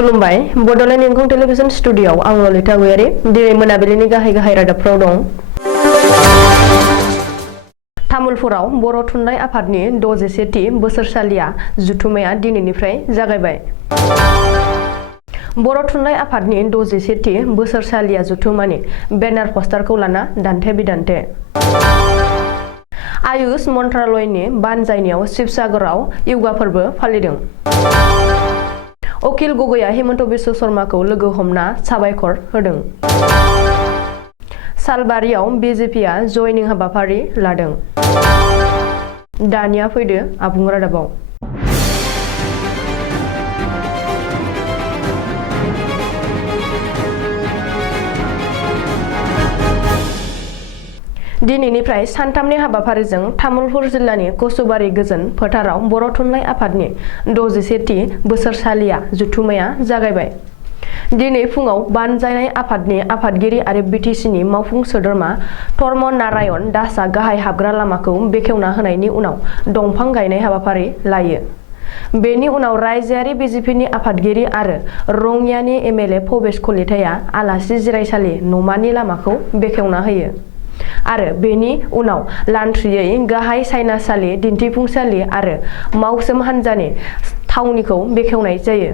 खुलुमबाय बड'लेण्ड इंखं टेलिभिजन स्टुडिय'आव आं ललिता गयारि दिनै मोनाबिलिनि गाहाय रादाबफ्राव दं। तामुलपुराव बर' थुनलाइ आफादनि 61थि बोसोरसालिया जुथुमाया दिनैनिफ्राय जागायबाय। बर' थुनलाइ आफादनि 61थि बोसोरसालिया जुथुमानि बेनार पस्टारखौ लाना दान्थे-बिदान्थे। आयुष मन्त्रालयनि बानजायनायाव शिबसागराव योगा फोरबो फालिदों। अखिल गगैया हिमन्त बिश्व शर्माखौ लोगो हमना साबायखर होदों। सालबारियाव बिजेपिआ जयनिं हाबाफारि लादों। दानिया फैदो आबुं रादाबाव। दिनैनिफ्राय सानथामनि हाबाफारिजों तामुलपुर जिल्लानि कसुबारि गोजोन फोथाराव बर' थुनलाइ आफादनि 61थि बोसोरसालिया जुथुमाया जागायबाय। दिनै फुङाव बानजायनाय आफादनि आफादगिरि आरो बिटिसिनि मावफुं सोद्रोमा धर्म नारायण दासआ गाहाय हाबग्रा लामाखौ बेखेवना होनायनि उनाव दंफां गायनाय हाबाफारि लायो। बेनि उनाव रायजोआरि बिजेपिनि आफादगिरि आरो रङियानि एमएलए भबेश कलिताया आलासि जिरायसालि न'मानि लामाखौ बेखेवना होयो। आरो बेनि उनाव लान्थ्रियै गाहाय सायनासालि दिन्थिफुंसालि आरो मावसोम हान्जानि थावनिखौ बेखेवनाय जायो।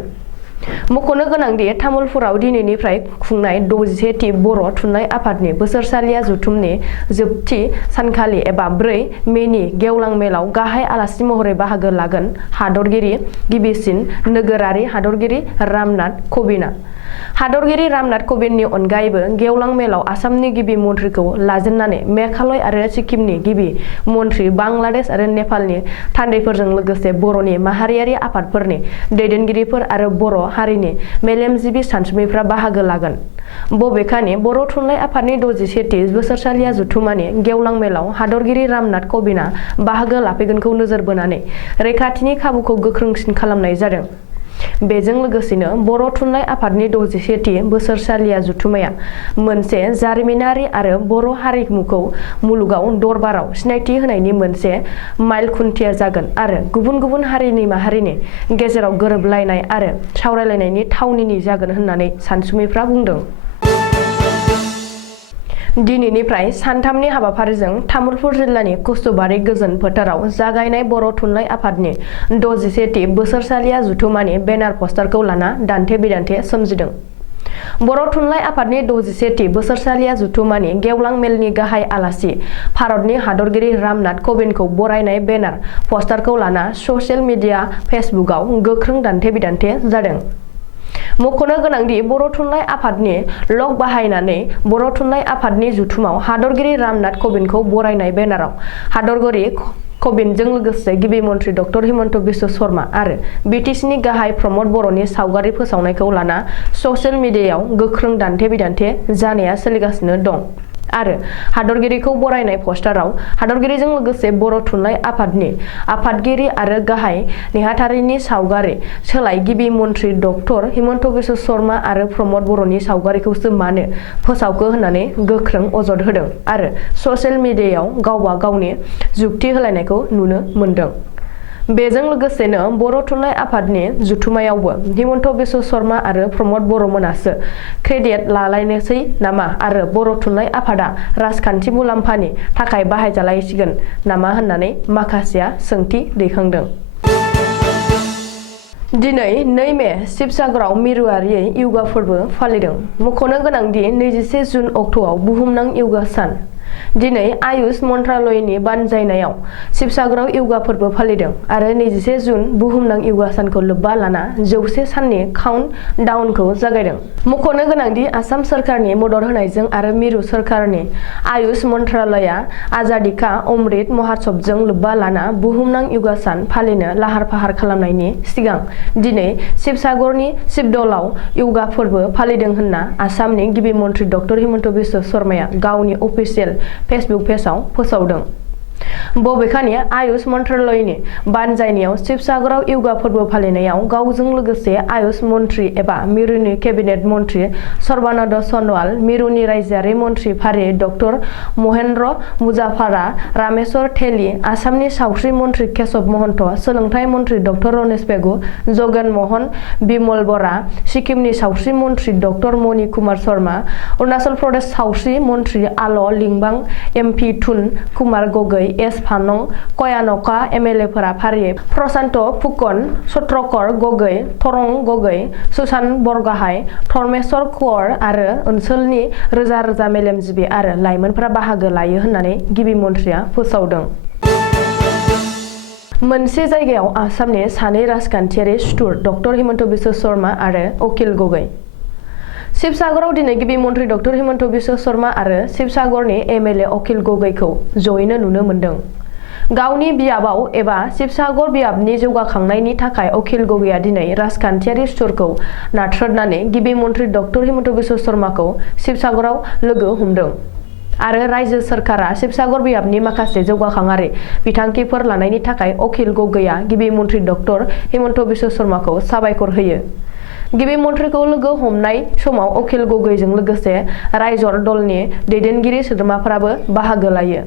मख'नो गोनांदि तामुलपुराव दिनैनिफ्राय खुंनाय 61थि बर' थुनलाइ आफादनि बोसोरसालिया जथुमनि जोबथि सानखालि एबा 4 मेनि गेवलां मेलाव गाहाय आलासि महरै बाहागो लागोन हादरगिरि गिबिसिन नोगोरारि हादरगिरि रामनाथ क'विन्दआ। हादरगिरि रामनाथ क'विन्दनि अनगायैबो गेवलां मेलाव आसामनि गिबि मन्थ्रिखौ लाजेननानै मेघालय आरो सिक्किमनि गिबि मन्थ्रि बांलादेश आरो नेपालनि थान्दैफोरजों लोगोसे बर'नि माहारियारि आफादफोरनि दैदेनगिरिफोर आरो बर' हारिनि मेलेमजिबि सानसुमैफ्रा बाहागो लागोन। बबेखानि बर' थुनलाइ आफादनि 61थि बोसोरसालिया जुथुमानि गेवलां मेलाव हादरगिरि रामनाथ क'विन्दआ बाहागो लाफैगोनखौ नोजोर बोनानै रैखाथिनि खाबुखौ गोख्रोंसिन खालामनाय जादों। बेजों लोगोसेनो बर' थुनलाइ आफादनि 61थि बोसोरसालिया जुथुमाया मोनसे जारिमिनारि आरो बर' हारिमुखौ मुलुगाव दरबाराव सिनायथि होनायनि मोनसे माइल खुन्थिया जागोन आरो गुबुन गुबुन हारिनि माहारिनि गेजेराव गोरोबलायनाय आरो सावरायलायनायनि थावनिनि जागोन होननानै सानसुमैफ्रा बुंदों। दिनैनिफ्राय सानथामनि हाबाफारिजों तामुलपुर जिल्लानि कसुबारि गोजोन फोथाराव जागायनाय बर' थुनलाइ आफादनि 61थि बोसोरसालिया जुथुमानि बेनार पस्टारखौ लाना दान्थे-बिदान्थे सोमजिदों। बर' थुनलाइ आफादनि 61थि बोसोरसालिया जुथुमानि गेवलां मेलनि गाहाय आलासि भारतनि हादरगिरि रामनाथ क'विन्दखौ बरायनाय बेनार पस्टारखौ लाना ससियेल मिडिया फेसबुकआव गोख्रों दान्थे-बिदान्थे जादों। मख'नो गोनांदि बर' थुनलाइ आफादनि लग बाहायनानै बर' थुनलाइ आफादनि जुथुमाव हादरगिरि रामनाथ क'विन्दखौ बरायनाय बेनाराव हादरगिरि क'विन्दजों लोगोसे गिबि मन्थ्रि डक्टर हिमन्त बिश्व शर्मा आरो बिटिसिनि गाहाय प्रमद बर'नि सावगारि फोसावनायखौ लाना ससियेल मिडियायाव गोख्रों दान्थे-बिदान्थे जानाया सोलिगासिनो दं। आरो हादरगिरिखौ बरायनाय पस्टाराव हादरगिरिजों लोगोसे बर' थुनलाइ आफादनि आफादगिरि आरो गाहाय नेहाथारिनि सावगारि सोलाय गिबि मन्थ्रि डक्टर हिमन्त बिश्व शर्मा आरो प्रमद बर'नि सावगारिखौसो मानो फोसावखो होननानै गोख्रों अजद होदों आरो ससियेल मिडियायाव गावबा गावनि जुक्ति होलायनायखौ नुनो मोन्दों। बेजों लोगोसेनो बर' थुनलाइ आफादनि जुथुमायावबो हिमन्त बिश्व शर्मा आरो प्रमद बर'मोनासो क्रेडिट लालायनोसै नामा आरो बर' थुनलाइ आफादा राजखान्थि मुलाम्फानि थाखाय बाहायजालायसिगोन नामा होननानै माखासेया सोंथि दैखांदों। दिनै 2 मे शिबसागराव मिरुआरियै योगा फोरबो फालिदों। मख'नो गोनांदि 21 जुन अक्ट'आव बुहुमनां योगा सान। दिनै आयुष मन्त्रालयनि बानजायनायाव शिबसागराव योगा फोरबो फालिदों आरो 21 जुन बुहुमनां योगा सानखौ लोब्बा लाना 100 साननि काउन्ट डाउनखौ जागायदों। मख'नो गोनांदि आसाम सोरखारनि मदद होनायजों आरो मिरु सोरखारनि आयुष मन्त्रालया आजादि का अमृत महोत्सवजों लोब्बा लाना बुहुमनां योगा सान फालिनो लाहार-फाहार खालामनायनि सिगां दिनै शिबसागरनि शिबदलाव योगा फोरबो फालिदों होनना आसामनि गिबि मन्थ्रि डक्टर हिमन्त बिश्व शर्माया गावनि अफिसियेल फेसबुक पेजआव फोसावदों। बबेखानि आयुष मन्त्रालयनि बानजायनायाव शिबसागराव योगा फोरबो फालिनायाव गावजों लोगोसे आयुष मन्त्रि एबा मिरुनि केबिनेट मन्त्रि सर्बानन्द सनवाल, मिरुनि रायजोआरि मन्त्रि फारि डक्टर महेन्द्र मुजाफारा, रामेश्वर थेलि, आसामनि सावस्रि मन्त्रि केशव महन्त, सोलोंथाइ मन्त्रि डक्टर रनेश पेगु, जगन मोहन बिमल बरा, सिक्किमनि सावस्रि मन्त्रि डक्टर मणि कुमार शर्मा, अरुणाचल प्रदेश सावस्रि मन्त्रि आल लिंबां, एमपि थुन कुमार गगৈ, एस फानं, कयानका एमएलएफोरा फारियै प्रशान्त फुकन, सत्रकर गगৈ, थरं गगৈ, सुसान बरगाहाय, धर्मेश्वर कुवर आरो ओनसोलनि रोजा रोजा मेलेमजिबि आरो लाइमोनफोरा बाहागो लायो होननानै गिबि मन्थ्रिया फोसावदों। मोनसे जायगायाव आसामनि सानै राजखान्थियारि सुथुर डक्टर हिमन्त बिश्व शर्मा आरो अखिल गगৈ। शिबसागराव दिनै गिबि मन्त्रि डक्टर हिमन्त बिश्व शर्मा आरो शिबसागरनि एमएलए अखिल गगैखौ जयैनो नुनो मोन्दों। गावनि बियाबाव एबा शिबसागर बियाबनि जौगाखांनायनि थाखाय अखिल गगैया दिनै राजखान्थियारि सुथुरखौ नाथ्रोदनानै गिबि मन्त्रि डक्टर हिमन्त बिश्व शर्माखौ शिबसागराव लोगो हमदों आरो रायजो सोरखारा शिबसागर बियाबनि माखासे जौगाखांआरि बिथांखिफोर लानायनि थाखाय अखिल गगैया गिबि मन्त्रि डक्टर हिमन्त बिश्व शर्माखौ साबायखर होयो। गिबि मन्थ्रिखौ लोगो हमनाय समाव अखिल गगैजों लोगोसे रायजर दलनि दैदेनगिरि सोद्रोमाफोराबो बाहागो लायो।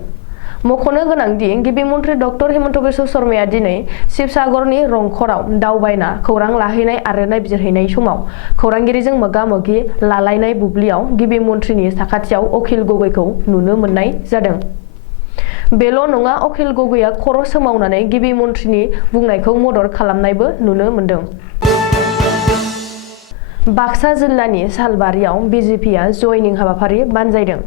मख'नो गोनांदि गिबि मन्त्रि डक्टर हिमन्त बिश्व शर्माया दिनै शिबसागरनि रंखराव दावबायना खौरां लाहैनाय आरो नायबिजिरहैनाय समाव खौरांगिरिजों मोगा-मोगि लालायनाय बुब्लियाव गिबि मन्थ्रिनि साखाथियाव अखिल गगैखौ नुनो मोननाय जादों। बेल' नङा, अखिल गगैया खर' सोमावनानै गिबि मन्थ्रिनि बुंनायखौ मदद खालामनायबो नुनो मोन्दों। बाक्सा जिल्लानि सालबारियाव बिजेपिआ जयनिं हाबाफारि बानजायदों।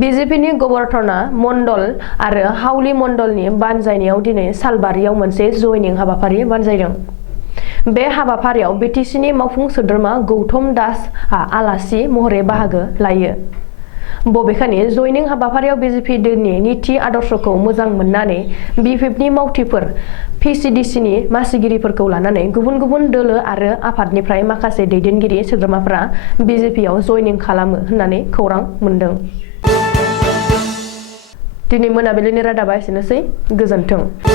बिजेपिनि गबर्नर मण्डल आरो हाउलि मण्डलनि बानजायनायाव दिनै सालबारियाव मोनसे जयनिं हाबाफारि बानजायदों। बे हाबाफारियाव बिटिसिनि मावफुं सोद्रोमा गौतम दासआ आलासि महरै बाहागो लायो। बबेखानि जयनिं हाबाफारियाव बिजेपि दोलनि नीति आदर्शखौ मोजां मोननानै बिपिएफनि मावथिफोर, पिसिडिसिनि मासिगिरिफोरखौ लानानै गुबुन गुबुन दोलो आरो आफादनिफ्राय माखासे दैदेनगिरि सोद्रोमाफोरा बिजेपिआव जयनिं खालामो होननानै खौरां मोन्दों। दिनै मोनाबिलिनि रादाबा एसेनोसै। गोजोन्थों।